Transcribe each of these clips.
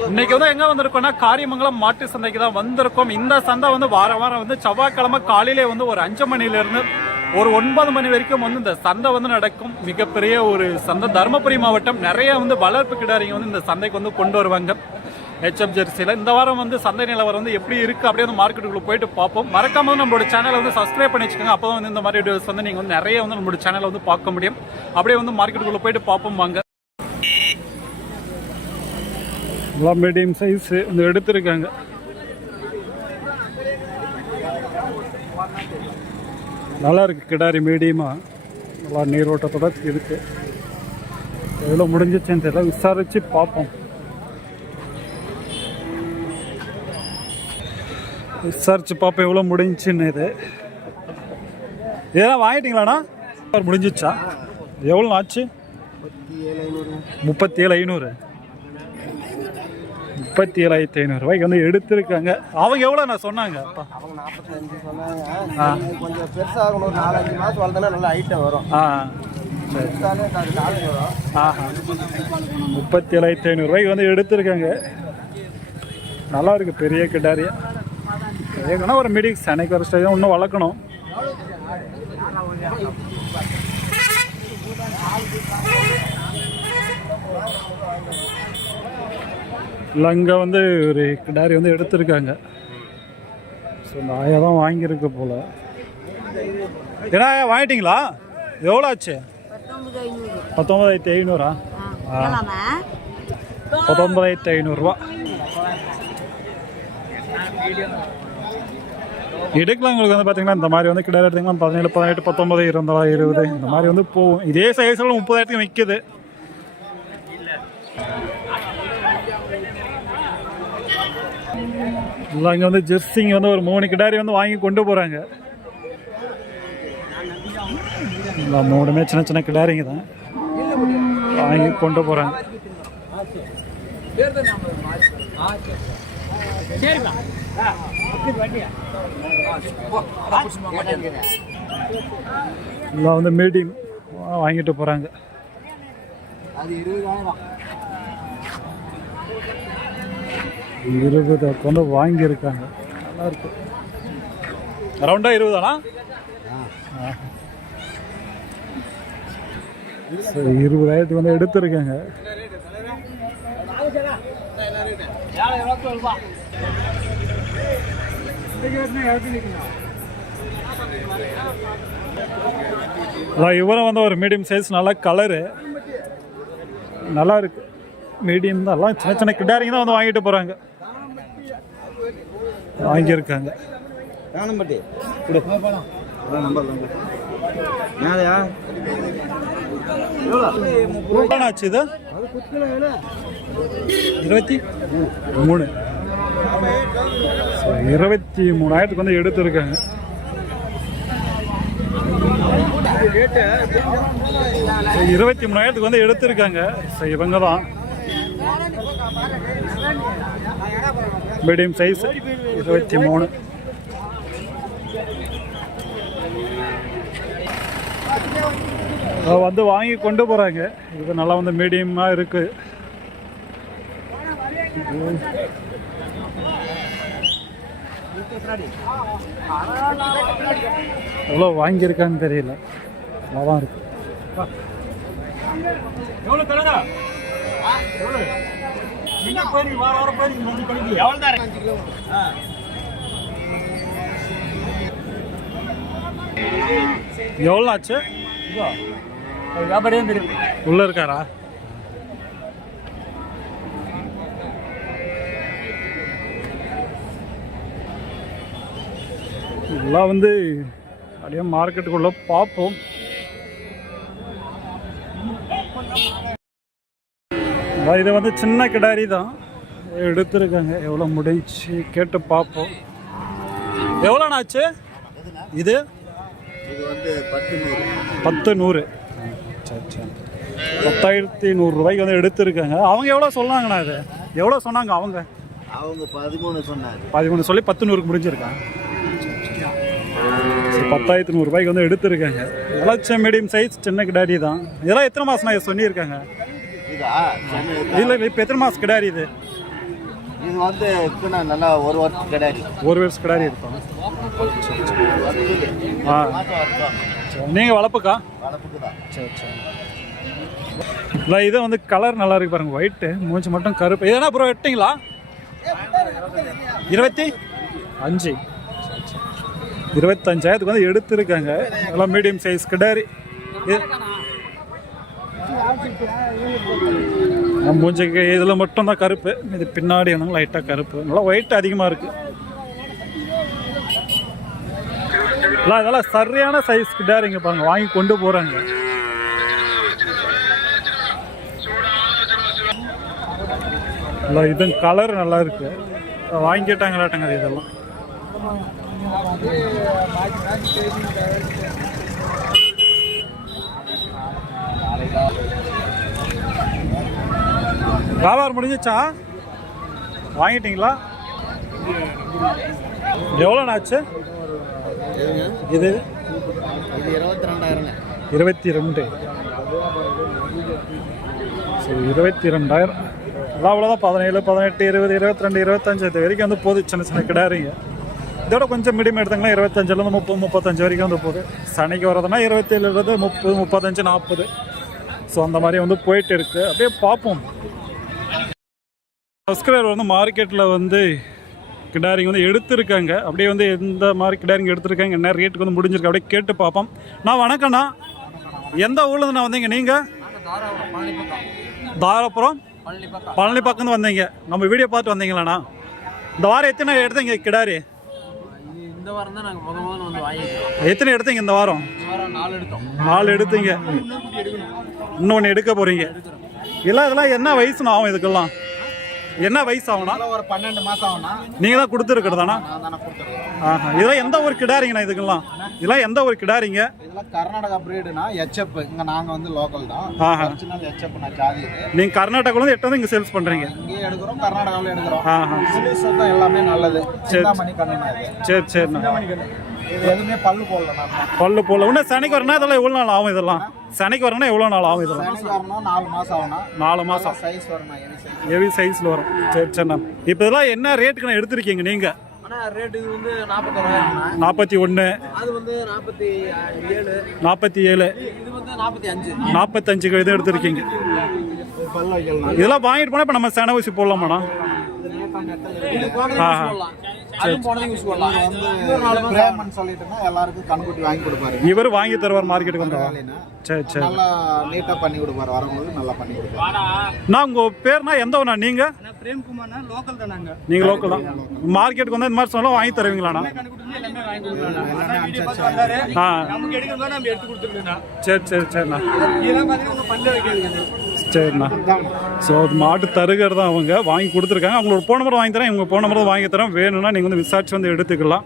இன்னைக்கு வந்து எங்க வந்திருக்கோம்னா காரியமங்கலம் மாட்டு சந்தைக்கு தான் வந்திருக்கோம். இந்த சந்தை வந்து வாரம் வந்து செவ்வாய்க்கிழமை காலையிலே வந்து ஒரு 5 மணில இருந்து ஒரு 9 மணி வரைக்கும் வந்து இந்த சந்தை வந்து நடக்கும். மிகப்பெரிய ஒரு சந்தை. தருமபுரி மாவட்டம் நிறைய வந்து வளர்ப்பு கிடாரிங்க வந்து இந்த சந்தைக்கு வந்து கொண்டு வருவாங்க. ஹெச்எப் ஜெர்சியில் இந்த வாரம் வந்து சந்தை நிலவரம் வந்து எப்படி இருக்கு அப்படியே வந்து மார்க்கெட்டுக்குள்ள போயிட்டு பார்ப்போம். மறக்காம நம்மளோட சேனலை வந்து சப்ஸ்கிரைப் பண்ணி வச்சுக்கோங்க. அப்போ வந்து இந்த மாதிரி வீடியோஸ் வந்து நீங்க வந்து நிறைய வந்து நம்மளோட சேனலை வந்து பார்க்க முடியும். அப்படியே வந்து மார்க்கெட்டுக்குள்ள போயிட்டு பார்ப்போம் வாங்க. மீடியம் சைஸ் வந்து எடுத்திருக்காங்க. நல்லா இருக்கு கிடாரி, மீடியமா நல்லா நீரோட்டத்தோட இருக்கு. எவ்வளோ முடிஞ்சிச்சுன்னு தெரியல, விசாரிச்சு பார்ப்போம். விசாரிச்சு பார்ப்போம் எவ்வளோ முடிஞ்சுன்னு. இதெல்லாம் வாங்கிட்டீங்களாண்ணா? முடிஞ்சிச்சா? எவ்வளோ ஆச்சு? 37,500. 37,500 ரூபாய்க்கு வந்து எடுத்திருக்காங்க. அவங்க எவ்வளோ நான் சொன்னாங்க? அவங்க 45 சொன்னாங்க. கொஞ்சம் பெருசாகணும், ஒரு 4-5 மாதம் வளர்த்தனா நல்ல ஐட்டம் வரும். 37,500 ரூபாய்க்கு வந்து எடுத்திருக்காங்க. நல்லா இருக்கு, பெரிய கிடாரியா. ஏன்னா ஒரு மீடியம் சென்னைக்கு ஒரு ஸ்டேஜ் இன்னும் வளர்க்கணும். இல்லை அங்கே வந்து ஒரு கிடாரி வந்து எடுத்திருக்காங்க. ஸோ இந்த ஆயா தான் வாங்கியிருக்கு போல். ஏன்னா வாங்கிட்டீங்களா? எவ்வளோ ஆச்சு? 19,500. 19,500 ரூபா எடுக்கலாம். உங்களுக்கு வந்து பார்த்தீங்கன்னா இந்த மாதிரி வந்து கிடாரி எடுத்திங்கன்னா 17, 18, 19, 20, 20 இந்த மாதிரி வந்து போகும். இதே சைஸில் 30,000 விற்குது. இல்லை அங்கே வந்து ஜெர்சிங்க வந்து ஒரு 3 கிடாரி வந்து வாங்கி கொண்டு போகிறாங்க. இல்லை 3மே சின்ன சின்ன கிடாரிங்க தான் வாங்கி கொண்டு போகிறாங்க. இல்லை வந்து மீடியம் வாங்கிட்டு போகிறாங்க. 20 வந்து வாங்கியிருக்காங்க. நல்லா இருக்கு. அரௌண்டா 20 தானா? 20,000 வந்து எடுத்திருக்காங்க. இவரும் வந்து ஒரு மீடியம் சைஸ், நல்ல கலரு, நல்லா இருக்கு. மீடியம் தான். எல்லாம் சின்ன சின்ன கிடாரிங்க தான் வந்து வாங்கிட்டு போறாங்க. வாங்கியிருக்காங்க. ஆச்சு இது 23. 23,000 வந்து எடுத்திருக்காங்க. ஸோ 23,000 வந்து எடுத்திருக்காங்க. ஸோ இவங்க தான் மீடியம் சைஸ் 23. வந்து வாங்கி கொண்டு போகிறாங்க. இது நல்லா வந்து மீடியமாக இருக்கு. எவ்வளோ வாங்கியிருக்கான்னு தெரியல. நல்லா இருக்கு. எவ்வளோ ஆச்சு? உள்ள இருக்காரா? எல்லாம் வந்து அப்படியே மார்க்கெட்டுக்குள்ள பார்ப்போம். இது வந்து சின்ன கிடாரி தான் எடுத்திருக்காங்க. எவ்வளோ முடிஞ்சு கேட்டு பார்ப்போம். எவ்வளோண்ணா ஆச்சு இது? வந்து 10,100. சரி சரி. 10,100 ரூபாய்க்கு வந்து எடுத்திருக்காங்க. அவங்க எவ்வளோ சொன்னாங்கண்ணா? இது எவ்வளோ சொன்னாங்க அவங்க? 13 சொன்னாங்க. 13 சொல்லி 10,100க்கு முடிஞ்சிருக்காங்க. 10,100 ரூபாய்க்கு வந்து எடுத்திருக்காங்க. இதெல்லாம் மீடியம் சைஸ் சின்ன கிடாரி தான். இதெல்லாம் எத்தனை மாதம் நான் சொல்லியிருக்காங்க? இல்லை இப்போ எத்தனை மாதம் கிடாரி இது? இது வந்து இப்போ நல்லா ஒரு வருஷம் கிடையாது. ஒரு வருஷம் கிடாரி இருக்கும். ஆ நீங்கள் வளர்ப்புக்கா? வளர்ப்புக்கு தான். சரி சரி. இல்லை இது வந்து கலர் நல்லா இருக்கு பாருங்க, ஒயிட்டு, மூஞ்சி மட்டும் கருப்பு. இதெல்லாம் அப்புறம் வெட்டிங்களா? 25 25,000 வந்து எடுத்துருக்காங்க. எல்லாம் மீடியம் சைஸ் கிடாரி. மூஞ்சிக்கு இதில் மட்டும் தான் கருப்பு, இது பின்னாடி வந்து லைட்டாக கருப்பு, நல்லா ஒயிட் அதிகமாக இருக்கு. இதெல்லாம் சரியான சைஸ் கிடாரிங்க பாருங்க, வாங்கி கொண்டு போறாங்க. இது கலர் நல்லா இருக்கு, வாங்கிட்டாங்களாட்டங்க இதெல்லாம். வியாபாரம் முடிஞ்சிச்சா? வாங்கிட்டீங்களா? எவ்வளோ ஆச்சு இது? 22,000. 22. சரி 22,000. அவ்வளோதான். 17, 18, 20, 22, 25 இது வரைக்கும் வந்து போகுது சின்ன சின்ன கிடாரிங்க. இதோட கொஞ்சம் மீடியம் எடுத்தாங்கன்னா 25லேருந்து 30, 35 வரைக்கும் வந்து போகுது. சனிக்கு வரதுன்னா 27, 30, 35, 40. ஸோ அந்த மாதிரி வந்து போயிட்டு இருக்குது. அப்படியே பார்ப்போம். சப்ஸ்கிரைபர் வந்து மார்க்கெட்டில் வந்து கிடாரிங்க வந்து எடுத்திருக்காங்க. அப்படியே வந்து எந்த மாதிரி கிடாரிங்க எடுத்திருக்காங்க, என்ன ரேட்டுக்கு வந்து முடிஞ்சிருக்கு, அப்படியே கேட்டு பார்ப்போம். நான் வணக்கண்ணா, எந்த ஊர்லேருந்து நான் வந்தீங்க நீங்கள்? தாராபுரம் பழனி பக்கம் வந்தீங்க. நம்ம வீடியோ பார்த்து வந்தீங்களாண்ணா? இந்த வாரம் எத்தனை எடுத்தீங்க கிடாரி? இந்த வாரம் தான் நாங்கள் முதல்ல வந்து வாங்கிக்கிறோம். எத்தனை எடுத்தீங்க இந்த வாரம்? 4 எடுத்தீங்க. இன்னொன்று எடுக்க போகிறீங்க. இதெல்லாம் என்ன வயசுன்னு ஆகும்? இதுக்கெல்லாம் என்ன வயசு ஆகும்னா? ஒரு 12 மாதம் ஆகும்னா. நீங்கள் தான் கொடுத்துருக்கிறதாண்ணா? ஆஹா. இதெல்லாம் எந்த ஒரு கிடாரிங்கண்ணா இதுக்கெல்லாம்? இதெல்லாம் எந்த ஒரு கிடாரிங்க? இதெல்லாம் கர்நாடகா பிரீடுனா எச்எப். இங்கே நாங்கள் வந்து லோக்கல் தான். ஒரிஜினல் எச்எப் நான் ஜாதி. நீங்கள் கர்நாடகாவில் எட்டு வந்து இங்கே சேல்ஸ் பண்ணுறீங்க? இங்கேயே எடுக்கிறோம், கர்நாடகாவில் எடுக்கிறோம். ஆஹா. இங்கிலீஷ் தான் எல்லாமே நல்லது. சிந்தாமணி கண்ணுனா சரி சரிண்ணா. இது எதுவுமே பல்லு போடல. பல்லு போடல. இன்னும் சனிக்கு வரணும்னா இதெல்லாம் எவ்வளோ நாள் ஆகும்? இதெல்லாம் சனிக்கு வரணும்னா எவ்வளோ நாள் ஆகும்? இதெல்லாம் சனிக்கு வரணும் 4 மாதம் ஆகணும். 4 மாதம் சைஸ் வரணும். ஹெவி சைஸில் வரும். சரி சரிண்ணா. இப்போ இதெல்லாம் என்ன ரேட்டுக்குண்ணா எடுத்திருக்கீங்க நீங்கள்? ஆனால் ரேட்டு இது வந்து 41. 41. அது வந்து 47. 47. இது வந்து 45. 45 இது எடுத்திருக்கீங்க. இதெல்லாம் வாங்கிட்டு போனால் இப்போ நம்ம சென ஊசி போடலாமாண்ணா? ஆஹா. இவர் வாங்கி தருவார் மார்க்கெட்டுக்கு வந்துடுவார். சரி சரி. நல்லா நீட்டாக பண்ணி கொடுப்பாரு. வரவங்களுக்கு நல்லா பண்ணி கொடுப்பாரு. நான் உங்கள் பேர்னா எந்த ஊர்ண்ணா? நீங்கள்? பிரேம்குமார்னா லோக்கல் தான். நாங்கள் நீங்கள் லோக்கல் தான். மார்க்கெட்டுக்கு வந்து இந்த மாதிரி சொன்னாலும் வாங்கி தருவீங்களாண்ணா? ஆ சரி சரி சரிண்ணா. சரிண்ணா. ஸோ அது மாட்டு தருகர் தான் அவங்க வாங்கி கொடுத்துருக்காங்க. அவங்களோட ஃபோன் நம்பர் வாங்கி தரேன், இவங்க ஃபோன் நம்பர் வாங்கி தரேன். வேணும்னா நீங்கள் வந்து விசாரிச்சு வந்து எடுத்துக்கலாம்.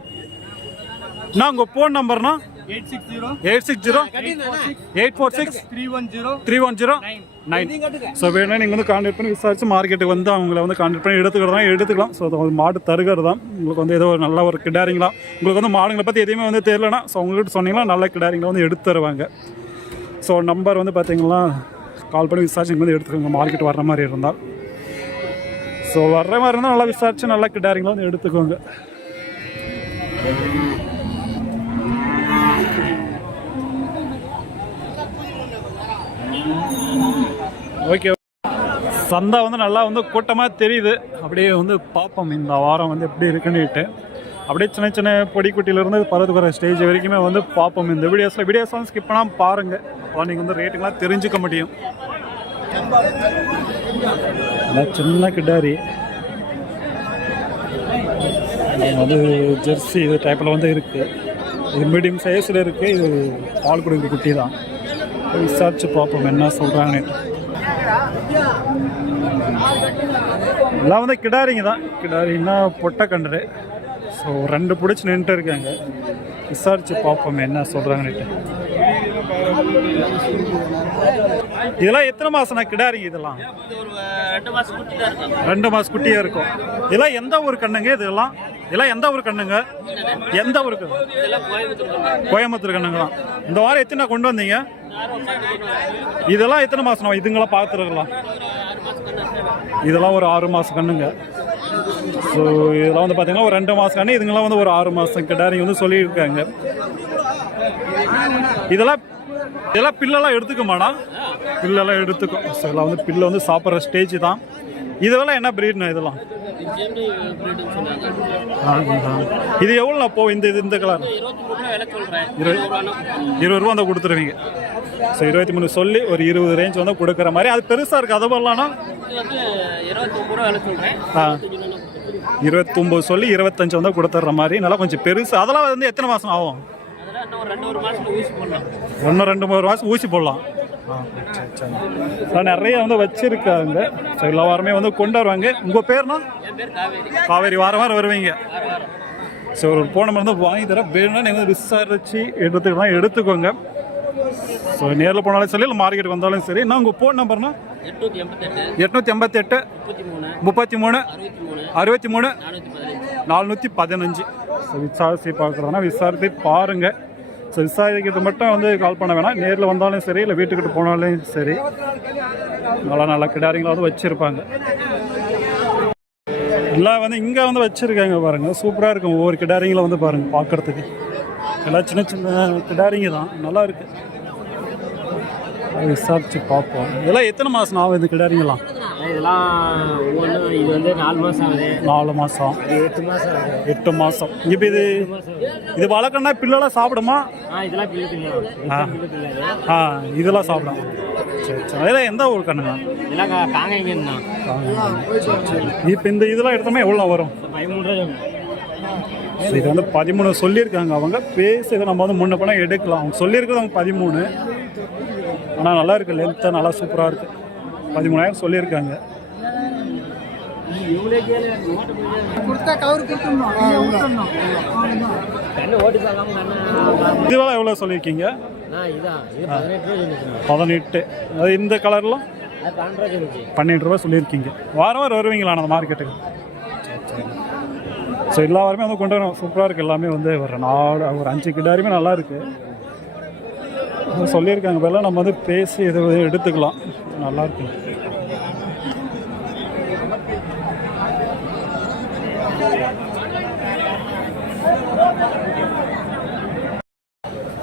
நான் உங்கள் ஃபோன் நம்பர்னா 860-846-310-9. ஸோ வேணும்னா நீங்கள் வந்து கான்டாக்ட் பண்ணி விசாரிச்சு மார்க்கெட்டுக்கு வந்து அவங்கள வந்து கான்டாக்ட் பண்ணி எடுத்துக்கலாம். ஸோ அது மாடு தருகர் தான். உங்களுக்கு வந்து ஏதோ ஒரு நல்ல ஒரு கிடாரிங்களா, உங்களுக்கு வந்து மாடுங்களை பற்றி எதுவுமே வந்து தெரியலனா ஸோ அவங்கள்ட்ட சொன்னீங்கன்னா நல்ல கிடாரிங்களை வந்து எடுத்து தருவாங்க. ஸோ நம்பர் வந்து பார்த்தீங்கன்னா கால் பண்ணி விசாரிச்சு வந்து எடுத்துக்கோங்க மார்க்கெட் வர்ற மாதிரி இருந்தால். ஸோ வர்ற மாதிரி இருந்தால் நல்லா விசாரிச்சு நல்லா கிடாரிங்களை வந்து எடுத்துக்கோங்க. ஓகே. சந்தை வந்து நல்லா வந்து கூட்டமாக தெரியுது. அப்படியே வந்து பார்ப்போம் இந்த வாரம் வந்து எப்படி இருக்குன்னுட்டு. அப்படியே சின்ன சின்ன பொடிக்குட்டியிலேருந்து பருவத்துக்கு வர ஸ்டேஜ் வரைக்குமே வந்து பார்ப்போம் இந்த வீடியோஸ் வந்து ஸ்கிப் பண்ணாமல் பாருங்கள். அப்போ நீங்கள் வந்து ரேட்டுங்கெலாம் தெரிஞ்சுக்க முடியும். சின்ன கிடாரி அது ஜெர்சி இது டைப்பில் வந்து இருக்குது. இது மீடியம் சைஸில் இருக்குது. இது பால் கொடுக்குற குட்டி தான். விசாரிச்சு பார்ப்போம் என்ன சொல்கிறாங்க. எல்லாம் வந்து கிடாரிங்க தான். கிடாரின்னா பொட்டை கன்று. ஸோ 2 பிடிச்சி நின்றுட்டு இருக்காங்க. விசாரிச்சு பார்ப்போம் என்ன சொல்கிறாங்கன்னுட்டு. இதெல்லாம் எத்தனை மாதம்னா கிடாரிங்க? இதெல்லாம் 2 மாதம் குட்டியாக இருக்கும். இதெல்லாம் எந்த ஊர் கண்ணுங்க? இதெல்லாம் எந்த ஊர் கண்ணுங்க? எந்த ஊருக்கு? கோயம்புத்தூர் கண்ணுங்களாம். இந்த வாரம் எத்தனை கொண்டு வந்தீங்க? இதெல்லாம் எத்தனை மாதம்? இதுங்களாம் பார்த்துருக்கலாம். இதெல்லாம் ஒரு 6 மாதம் கண்ணுங்க. ஸோ இதெல்லாம் வந்து பார்த்தீங்கன்னா ஒரு 2 மாதம் கண்ணு, இதுங்கெல்லாம் வந்து ஒரு 6 மாதம் கிடாரிங்க வந்து சொல்லியிருக்காங்க. இதெல்லாம் பில்லெல்லாம் எடுத்துக்குமாண்ணா? பில்லெல்லாம் எடுத்துக்கும். ஸோ இதெல்லாம் வந்து பில்லை வந்து சாப்பிட்ற ஸ்டேஜ் தான். இதெல்லாம் என்ன ப்ரீட்ண்ணா இதெல்லாம்? இது எவ்வளோண்ணா போகும் இந்த கலர்? 20 ரூபா வந்து கொடுத்துருவீங்க. ஸோ 23 சொல்லி ஒரு 20 ரேஞ்ச் வந்து கொடுக்குற மாதிரி. அது பெருசாக இருக்குது, அது வரலாம்னா 29 சொல்லி 25 வந்து கொடுத்துட்ற மாதிரி. நல்லா கொஞ்சம் பெருசு. அதெல்லாம் வந்து எத்தனை மாதம் ஆகும்? 1-2 மாதம் ஊசி போடலாம். நிறைய வந்து வச்சிருக்காங்க. ஸோ எல்லா வாரமே வந்து கொண்டு வருவாங்க. உங்கள் பேர்னா? காவேரி. வாரம் வருவீங்க. ஸோ ஒரு ஃபோன் நம்பர் வந்து வாங்கி தரேன். வேணும்னா நீங்கள் விசாரிச்சு எடுத்துக்கோங்க. ஸோ நேரில் போனாலும் சரி, இல்லை மார்க்கெட்டுக்கு வந்தாலும் சரி. நான் உங்கள் ஃபோன் நம்பர்னா 888 33 63 415. ஸோ விசாரிச்சு பார்க்குறதுனா விசாரித்து பாருங்கள். ஸோ விசாரிக்கிறது மட்டும் வந்து கால் பண்ண வேணாம். நேரில் வந்தாலும் சரி, இல்லை வீட்டுக்கிட்ட போனாலும் சரி, நல்லா கிடாரிங்களை வந்து வச்சுருப்பாங்க. எல்லாம் வந்து இங்கே வந்து வச்சுருக்காங்க பாருங்கள். சூப்பராக இருக்கும். ஒவ்வொரு கிடாரிங்களை வந்து பாருங்கள் பார்க்குறதுக்கு. எல்லாம் சின்ன கிடாரிங்க தான், நல்லா இருக்குது. விசாரிச்சு பார்ப்போம். இதெல்லாம் எத்தனை மாதம் ஆகும் இந்த கிடாரிங்கெல்லாம்? இது வந்து 4 மாதம் ஆகுது. 4 மாதம், 8 மாதம் ஆகுது. 8 மாதம். இப்போ இது வளர்க்கணும்னா பில்லெல்லாம் சாப்பிடுமா? இதெல்லாம் இதெல்லாம் சாப்பிடும். சரி. இதெல்லாம் எந்த ஊர் கண்ணுங்க? இதெல்லாம் காங்கேயங்கண்ணா. இப்போ இதெல்லாம் எடுத்தோமே எவ்வளோ வரும்? 13 ரூபா. இது வந்து 13 சொல்லியிருக்காங்க அவங்க. பேச இதை நம்ம வந்து முன்ன போனால் எடுக்கலாம். அவங்க சொல்லியிருக்கிறது அவங்க 13. ஆனால் நல்லா இருக்குது. லென்த்தாக நல்லா சூப்பராக இருக்குது. 13,000 சொல்லியிருக்காங்க. இதுவெல்லாம் எவ்வளோ சொல்லியிருக்கீங்க? 18. அது இந்த கலர்லாம் 12 ரூபா சொல்லியிருக்கீங்க. வாரம் வருவீங்களா அந்த மார்க்கெட்டுக்கு? ஸோ எல்லா வாரமே வந்து கொண்டு வரோம். சூப்பராக இருக்குது. எல்லாமே வந்து ஒரு 5 கிடாரியுமே நல்லா இருக்குது சொல்லியிருக்காங்க. இப்போல்லாம் நம்ம வந்து பேசி இதை எடுத்துக்கலாம். நல்லாயிருக்கு.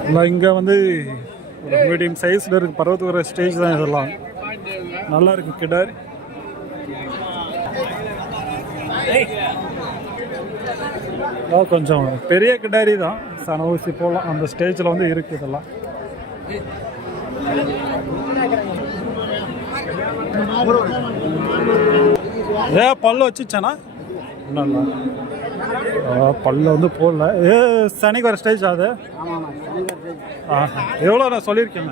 இல்லை இங்கே வந்து ஒரு மீடியம் சைஸில் இருக்குது. பருவத்துக்கு வர ஸ்டேஜ் தான் இதெல்லாம். நல்லா இருக்குது கிடாரி. கொஞ்சம் பெரிய கிடாரி தான். சன ஊசி போகலாம் அந்த ஸ்டேஜில் வந்து இருக்குது இதெல்லாம். பல்ல வச்சுச்சானா? நல்லா பல்ல வந்து போடல. சனிக்கு வர ஸ்டேஜ் அது. எவ்வளோ நான் சொல்லியிருக்கேன்.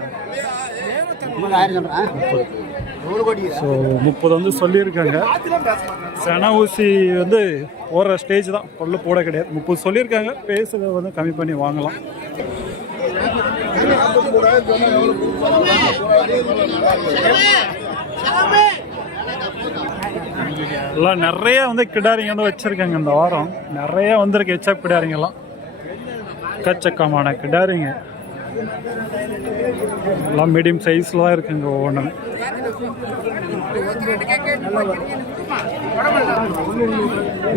ஸோ 30 வந்து சொல்லியிருக்காங்க. சன ஊசி வந்து போடுற ஸ்டேஜ் தான். பல்லு போட கிடையாது. 30 சொல்லியிருக்காங்க. பேசுறத வந்து கம்மி பண்ணி வாங்கலாம். எல்லாம் நிறைய வந்து கிடாரிங்க வந்து வச்சிருக்காங்க. இந்த வாரம் நிறைய வந்திருக்கு. ஹெச்எப் கிடாரிங்கெல்லாம் எக்கச்சக்கமான கிடாரிங்க. எல்லாம் மீடியம் சைஸில் தான் இருக்குங்க ஒவ்வொன்றும்.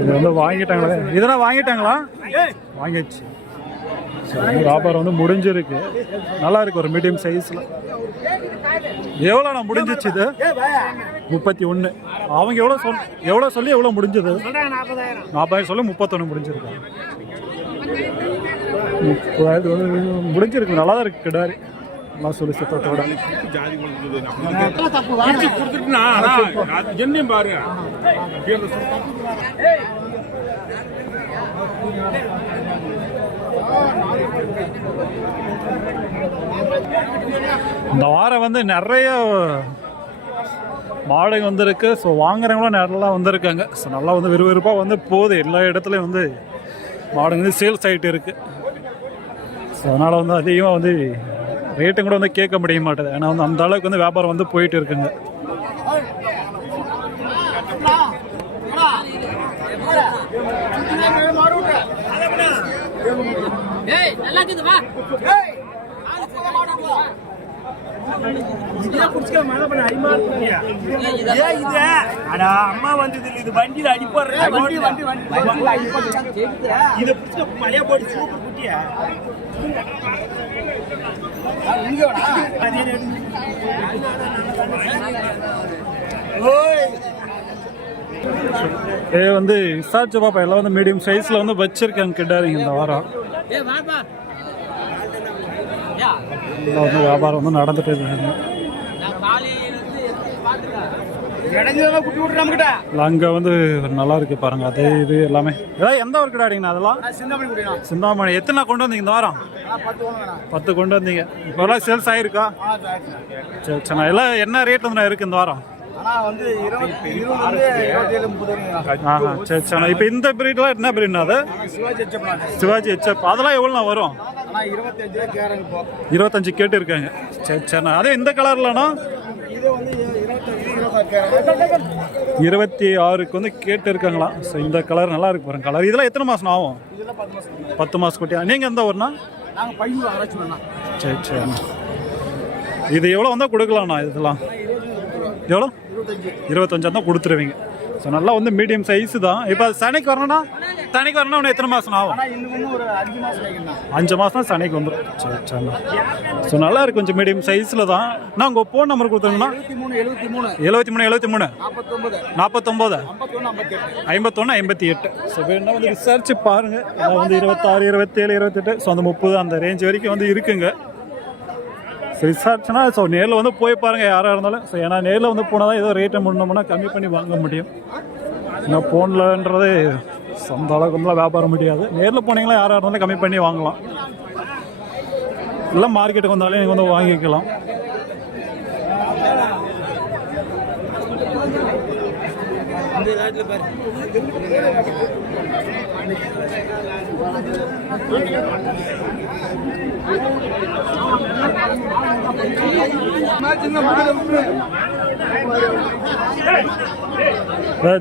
இது வந்து வாங்கிட்டாங்களே. இதெல்லாம் வாங்கிட்டாங்களா? வாங்கிடுச்சு. வியாபாரம் வந்து முடிஞ்சிருக்கு. நல்லா இருக்கு. ஒரு மீடியம் சைஸில். எவ்வளோ நான் முடிஞ்சிச்சு இது? 31. அவங்க எவ்வளோ சொல்லி எவ்வளோ முடிஞ்சது? 40,000 சொல்லி 31 முடிஞ்சிருக்கு. 30,000 முடிஞ்சிருக்கு. நல்லா தான் இருக்கு கிடாரி. நல்லா சொல்லி சுத்தத்தோட. இந்த வாரம் வந்து நிறைய மாடுங்க வந்திருக்கு. ஸோ வாங்குறவங்களும் நல்லா வந்திருக்காங்க. ஸோ நல்லா வந்து விறுவிறுப்பாக வந்து போகுது. எல்லா இடத்துலையும் வந்து மாடுங்க வந்து சேல்ஸ் ஆகிட்டு இருக்குது. ஸோ அதனால் வந்து அதிகமாக வந்து ரேட்டும் கூட வந்து கேட்க முடிய மாட்டேது. ஏன்னா வந்து அந்த அளவுக்கு வந்து வியாபாரம் வந்து போயிட்டு இருக்குங்க. அம்மா வந்தது இது வண்டியில அடிப்படுறேன் இதை பிடிச்ச மழையா போட்டு சூப்பர் குட்டியா வந்து விசாரிச்சு பாப்பா எல்லாம் வந்து மீடியம் சைஸ்ல வந்து வச்சிருக்காங்க கிட்டாரிங்க இந்த வாரம். வந்து வியாபாரம் வந்து நடந்துட்டு இருக்காங்க. அங்க வந்து நல்லா இருக்கு பாருங்க. அதே இது எல்லாமே ஏதாவது எந்த ஒரு கிடாடிங்கண்ணா அதெல்லாம் சிந்தாமணி. எத்தனை கொண்டு வந்தீங்க இந்த வாரம்? 10 கொண்டு வந்தீங்க. இப்போலாம் சேல்ஸ் ஆயிருக்கா? சரி சரி. எல்லாம் என்ன ரேட் வந்து இருக்கு இந்த வாரம்? சரி சரி. இப்போ இந்த பிரீட்லாம் என்ன பிரீட்னா அது? சிவாஜி ஹெச்எப். அதெல்லாம் எவ்வளோண்ணா வரும்? 25 கேட்டு இருக்காங்க. சரி சரிண்ணா. அதே இந்த கலர்லண்ணா 26க்கு வந்து கேட்டு இருக்காங்களா? ஸோ இந்த கலர் நல்லா இருக்கு பாருங்க கலர். இதெல்லாம் எத்தனை மாதம் ஆகும்? 10 மாதம் குட்டியா? நீங்கள் எந்த ஊர்னா? சரி சரிண்ணா. இது எவ்வளோ வந்தால் கொடுக்கலாண்ணா? இதெல்லாம் எவ்வளோ? 25 தான் கொடுத்துருவீங்க. ஸோ நல்லா வந்து மீடியம் சைஸு தான். இப்போ சனைக்கு வரணும்னா இன்னும் எத்தனை மாதம் ஆகும்? 5 மாதம் தான் சனைக்கு வந்துடும். சரி சரிண்ணா. ஸோ நல்லா இருக்கு கொஞ்சம் மீடியம் சைஸில் தான். நான் உங்கள் ஃபோன் நம்பர் கொடுத்துருங்கண்ணா. 73 49 51 58. ஸோ வேணா வந்து விசாரிச்சு பாருங்க. அதான் வந்து 26 27 28 ஸோ அந்த 30 அந்த ரேஞ்ச் வரைக்கும் வந்து இருக்குங்க. விசாரிச்சுன்னா ஸோ நேரில் வந்து போய் பாருங்கள் யாராக இருந்தாலும். ஸோ ஏன்னா நேரில் வந்து போனால் தான் ஏதோ ரேட்டை முன்னோம்னா கம்மி பண்ணி வாங்க முடியும். ஏன்னா ஃபோன்லன்றது சொந்த அளவுக்குலாம் வியாபாரம் முடியாது. நேரில் போனீங்களா யாராக இருந்தாலும் கம்மி பண்ணி வாங்கலாம். இல்லை மார்க்கெட்டுக்கு வந்தாலே நீங்கள் வந்து வாங்கிக்கலாம்.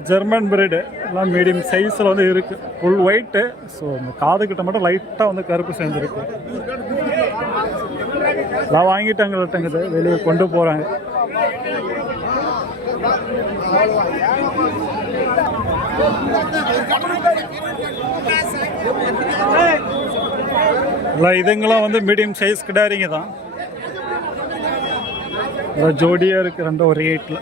ஜெர்மன் பிரீடு எல்லாம் மீடியம் சைஸில் வந்து இருக்கு. Full white. ஸோ இந்த காது கிட்ட மட்டும் லைட்டாக வந்து கருப்பு சேர்ந்துருக்கு. எல்லாம் வாங்கிட்டாங்க வெளியே கொண்டு போகிறாங்க. இதுங்கெல்லாம் வந்து மீடியம் சைஸ் கிடாரிங்க தான். ஜோடியா இருக்கு ரெண்டும் ஒரு ரேட்ல.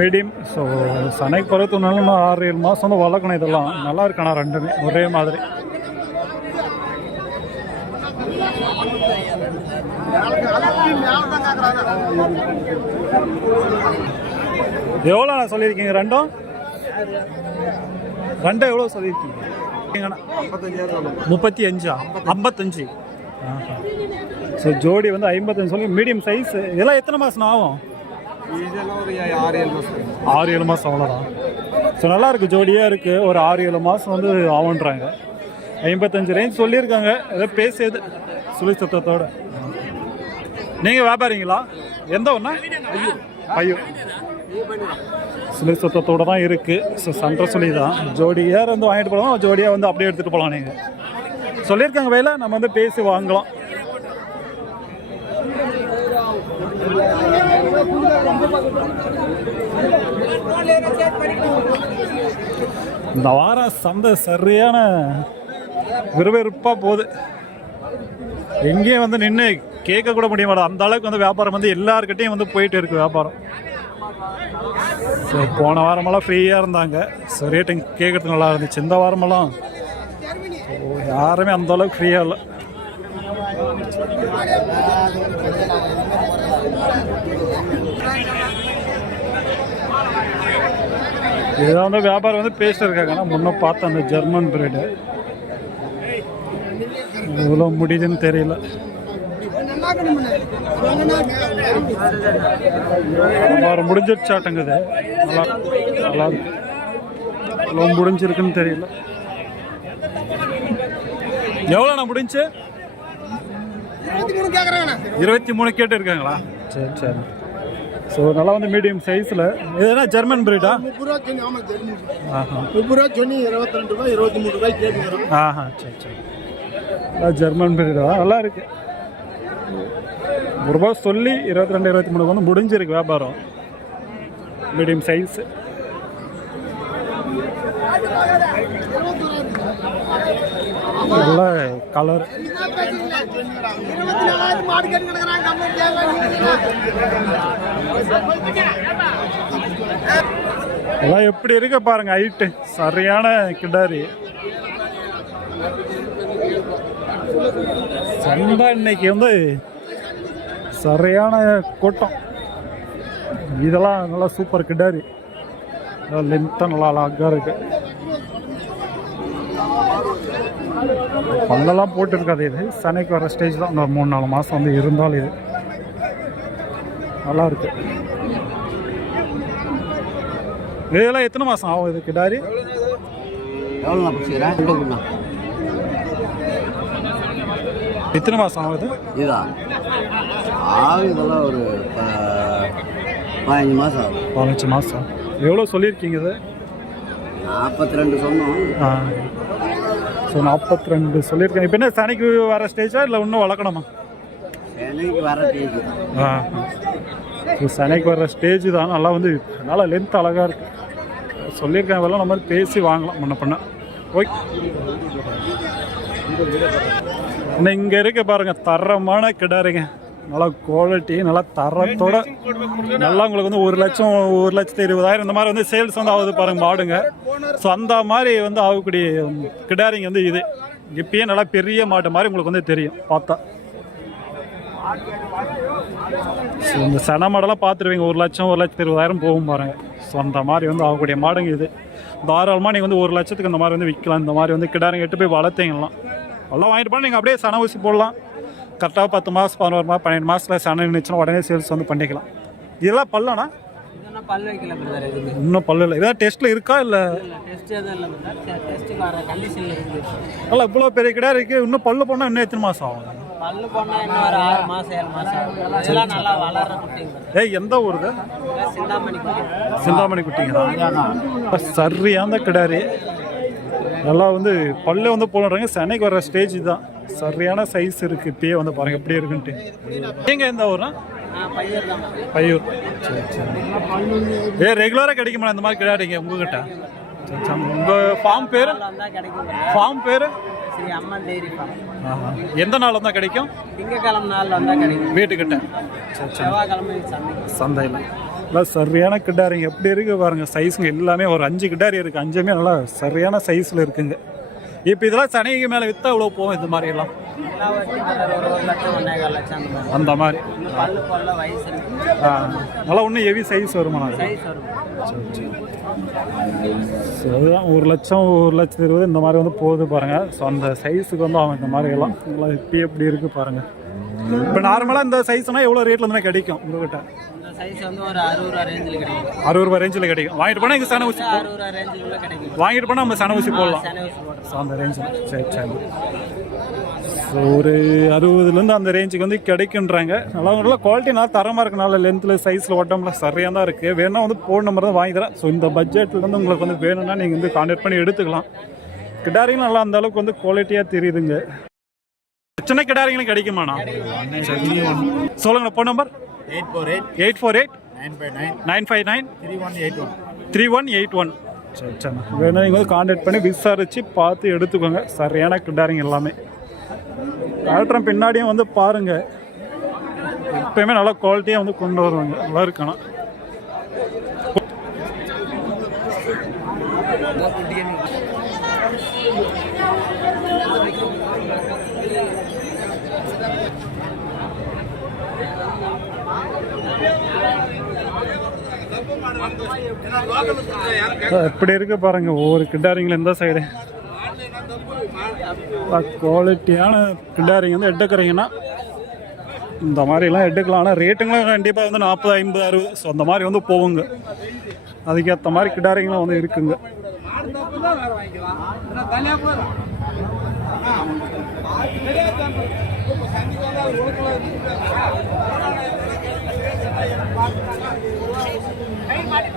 மீடியம். ஸோ சனைக்கு பருவத்துனால 6-7 மாதம் வந்து வளர்க்கணும். இதெல்லாம் நல்லா இருக்கணும் ரெண்டுமே ஒரே மாதிரி. எவ்வளோ சொல்லியிருக்கீங்க? ரெண்டும் எவ்வளோ சொல்லியிருக்கீங்க? 35 55. ஸோ ஜோடி வந்து 55 சொல்லி மீடியம் சைஸ். இதெல்லாம் எத்தனை மாதம் ஆகும்? 6-7 மாதம் அவ்வளோதான். ஸோ நல்லா இருக்குது ஜோடியாக இருக்குது. ஒரு 6-7 மாதம் வந்து ஆகுன்றாங்க. 55 ரேஞ்ச் சொல்லியிருக்காங்க. ஏதோ பேசியது சுழி சத்தத்தோட. நீங்கள் வியாபாரிங்களா? எந்த ஒன்றா? ஐயோ சுழி சத்தத்தோடு தான் இருக்குது. ஸோ சண்டை சொல்லி தான் ஜோடியாக வந்து வாங்கிட்டு போகலாம். ஜோடியாக வந்து அப்படியே எடுத்துகிட்டு போகலாம். நீங்கள் சொல்லியிருக்காங்க வேலை நம்ம வந்து பேசி வாங்கலாம். இந்த வாரம் சந்தை சரியான விறுவிறுப்பாக போகுது. எங்கேயும் வந்து நின்று கேட்க கூட முடிய மாட்டேன். அந்த அளவுக்கு வந்து வியாபாரம் வந்து எல்லாருக்கிட்டையும் வந்து போயிட்டு இருக்கு வியாபாரம். ஸோ போன வாரமெல்லாம் ஃப்ரீயாக இருந்தாங்க. ஸோ ரேட்டிங் கேட்கறதுக்கு நல்லா இருந்துச்சு. இந்த வாரமெல்லாம் யாருமே அந்த அளவுக்கு ஃப்ரீயாக இல்லை. இதுதான் வந்து வியாபாரம் வந்து பேசிட்டு இருக்காங்க. முன்ன பார்த்த அந்த ஜெர்மன் பிரீடு எவ்வளோ முடியுதுன்னு தெரியல. வியாபாரம் முடிஞ்சிருச்சாட்டங்குது. நல்லா இருக்கு. எவ்வளோ முடிஞ்சிருக்குன்னு தெரியல. எவ்வளோண்ணா முடிஞ்சு? 23 கேட்டு இருக்காங்களா? சரி சரி. ஸோ நல்லா வந்து மீடியம் சைஸில் எதுனா ஜெர்மன் பிரீடா? 30 ரூபா சொன்னி. ஆமாம், ஜெர்மன். ஆஹா 30 ரூபா சொன்னி 22 ரூபாய் 23 ரூபாய் கேட்குறோம். ஆஹா சரி சரி. ஜெர்மன் பிரீடா நல்லா இருக்கு. 1 ரூபா சொல்லி 22 23 வந்து முடிஞ்சிருக்கு வியாபாரம். Medium size. நல்ல கலர். எல்லாம் எப்படி இருக்க பாருங்க ஹைட்டு. சரியான கிடாரி. சண்டை இன்னைக்கு வந்து சரியான கூட்டம். இதெல்லாம் நல்லா சூப்பர் கிடாரி. லென்த்தாக நல்லா அழகாக இருக்கு. பல்லெல்லாம் போட்டுருக்காது. இது சனைக்கு வர ஸ்டேஜ் தான். இன்னொரு 3-4 மாதம் வந்து இருந்தாலும் இது நல்லா இருக்கு. இதெல்லாம் எத்தனை மாதம் ஆகும் இது கிடாரி? எவ்வளோண்ணா பிடிச்சிக்கிறேன்? எத்தனை மாதம் ஆகுது? இதுதான் இதெல்லாம் ஒரு 15 மாதம் ஆகும். 15 மாதம். எவ்வளோ சொல்லியிருக்கீங்க இது? 42 சொன்னோம். ஸோ 42 சொல்லியிருக்கேன். இப்போ என்ன சனைக்கு வர ஸ்டேஜா இல்லை இன்னும் வளர்க்கணுமா? எனக்கு வர ஸ்டேஜ் தான். ஸோ சனைக்கு வர ஸ்டேஜ் தான். நல்லா வந்து நல்லா லென்த் அழகாக இருக்குது. சொல்லியிருக்கேன். இதெல்லாம் நம்ம பேசி வாங்கலாம் முன்ன பண்ண. ஓகே. இன்னும் இங்கே இருக்க பாருங்க தரமான கிடாரிங்க. நல்லா குவாலிட்டி நல்லா தரத்தோட நல்லா உங்களுக்கு வந்து 1 லட்சம் 1,20,000 இந்த மாதிரி வந்து சேல்ஸ் வந்து ஆகுது பாருங்க மாடுங்க. ஸோ அந்த மாதிரி வந்து ஆகக்கூடிய கிடாரிங்க வந்து இது. இப்பயே நல்லா பெரிய மாட்டு மாதிரி உங்களுக்கு வந்து தெரியும் பார்த்தா. ஸோ இந்த சன மாடெல்லாம் பார்த்துருவீங்க 1 லட்சம் 1,20,000 போகும் பாருங்க. ஸோ அந்த மாதிரி வந்து ஆகக்கூடிய மாடுங்க இது. தாராளமாக நீங்கள் வந்து 1 லட்சத்துக்கு இந்த மாதிரி வந்து விற்கலாம். இந்த மாதிரி வந்து கிடாரிங்க எட்டு போய் வளர்த்தீங்கலாம். எல்லாம் வாங்கிட்டு போனால் நீங்கள் அப்படியே சன ஊசி போடலாம். கரெக்டாக 10 மாதம் 11 மாதம் 12 மாதத்தில் சனை நின்றுச்சுன்னா உடனே சேல்ஸ் வந்து பண்ணிக்கலாம். இதெல்லாம் பல்லனா? பல்லு வைக்கல பிரதர். இன்னும் பல்லு இல்லை. இதான் டெஸ்ட்டில் இருக்கா இல்லை? டெஸ்ட் எதுவும் இல்லை பிரதர். டெஸ்ட்டுக்கு வர கண்டிஷனில் இருக்குது. நல்லா இவ்வளோ பெரிய கிடாரி இருக்குது. இன்னும் பல்லு போனால் இன்னும் எத்தனை மாதம் ஆகும்? பல்லு போனால் இன்னும் ஒரு 6 மாதம் 7 மாதம் ஆகும். இதெல்லாம் நல்லா வளர்ற குட்டிங்க. ஏய் எந்த ஊருது? சிந்தாமணி குட்டி. சிந்தாமணி குட்டிங்க தான். சரியான கிடாரி. நல்லா வந்து பல்லு வந்து போடுறாங்க. சனைக்கு வர ஸ்டேஜ் தான். சரியான சைஸ் இருக்குது. இப்பயே வந்து பாருங்கள் எப்படி இருக்குன்ட்டு. நீங்கள் எந்த ஊர்னா? பையூர். சரி சரி. ரெகுலராக கிடைக்குமா இந்த மாதிரி கிடாரிங்க உங்ககிட்ட? சரி சரி. உங்கள் ஃபார்ம் பேர்? ஃபார்ம் பேர்? ஸ்ரீ அம்மன் டெய்ரி ஃபார்ம். எந்த நாள் தான் கிடைக்கும்? திங்கக்கிழமை நாள் வந்தால் கிடைக்கும். வீட்டுக்கிட்ட? சரி சரி. செவ்வாய்க்கிழமை சந்தையில். நல்லா சரியான கிடாரிங்க. எப்படி இருக்கு பாருங்க சைஸுங்க. எல்லாமே ஒரு 5 கிடாரி இருக்குது. 5மே நல்லா சரியான சைஸில் இருக்குங்க. இப்போ இதெல்லாம் சனைக்கு மேலே விற்றா எவ்வளோ போகும் இந்த மாதிரியெல்லாம்? அந்த மாதிரி நல்லா ஒன்றும் ஹெவி சைஸ் வருமா? சரி சரி. ஸோ அதுதான் 1 லட்சம் 1,20,000 இந்த மாதிரி வந்து போகுது பாருங்கள். ஸோ அந்த சைஸுக்கு வந்து அவங்க இந்த மாதிரி எல்லாம் நல்லா இப்போ எப்படி இருக்குது பாருங்கள். இப்போ நார்மலாக இந்த சைஸ்னால் எவ்வளோ ரேட்டில் இருந்தால் கிடைக்கும் உங்கள்கிட்ட? சைஸ் வந்து ஒரு 60 ரூபா ரேஞ்சில் கிடைக்கும். 60 ரூபா ரேஞ்சில் கிடைக்கும். வாங்கிட்டு போனால் இங்கே சன ஊசி 60 ரூபா ரேஞ்சில் கிடைக்கும். வாங்கிட்டு போனால் நம்ம சன ஊசி போடலாம். ஸோ அந்த ரேஞ்சில். சரி சரி. ஸோ ஒரு 60லேருந்து அந்த ரேஞ்சுக்கு வந்து கிடைக்குன்றாங்க. நல்லா நல்லா குவாலிட்டி நல்லா தரமாக இருக்குது. நல்லா லென்த்தில் சைஸில் உடம்புல சரியாக தான் இருக்குது. வேணால் வந்து ஃபோன் நம்பர் தான் வாங்கி தரேன். ஸோ இந்த பட்ஜெட்டில் வந்து உங்களுக்கு வந்து வேணும்னா நீங்கள் வந்து கான்டாக்ட் பண்ணி எடுத்துக்கலாம். கிடாரியும் நல்லா அந்த அளவுக்கு வந்து குவாலிட்டியாக தெரியுதுங்க. சின்ன கிடாரிங்களும் கிடைக்குமாண்ணா? சொல்லுங்கண்ணா. Phone number 848 959 3181. சரி சரி. வேணா நீங்கள் வந்து கான்டாக்ட் பண்ணி விசாரித்து பார்த்து எடுத்துக்கோங்க. சரியான கிடாரிங்க எல்லாமே. காட்டுறேன் பின்னாடியும் வந்து பாருங்கள். எப்பயுமே நல்லா குவாலிட்டியாக வந்து கொண்டு வருவாங்க. நல்லா இருக்கணும். எப்படி இருக்கு பாருங்க ஒவ்வொரு கிடாரிங்களும். எந்த சைடு குவாலிட்டியான கிடாரிங்க வந்து எடுக்கிறீங்கன்னா இந்த மாதிரிலாம் எடுக்கலாம். ஆனால் ரேட்டுங்களும் கண்டிப்பாக வந்து 40 50 60. ஸோ அந்த மாதிரி வந்து போகுங்க. அதுக்கேற்ற மாதிரி கிடாரிங்களும் வந்து இருக்குங்க. மாடு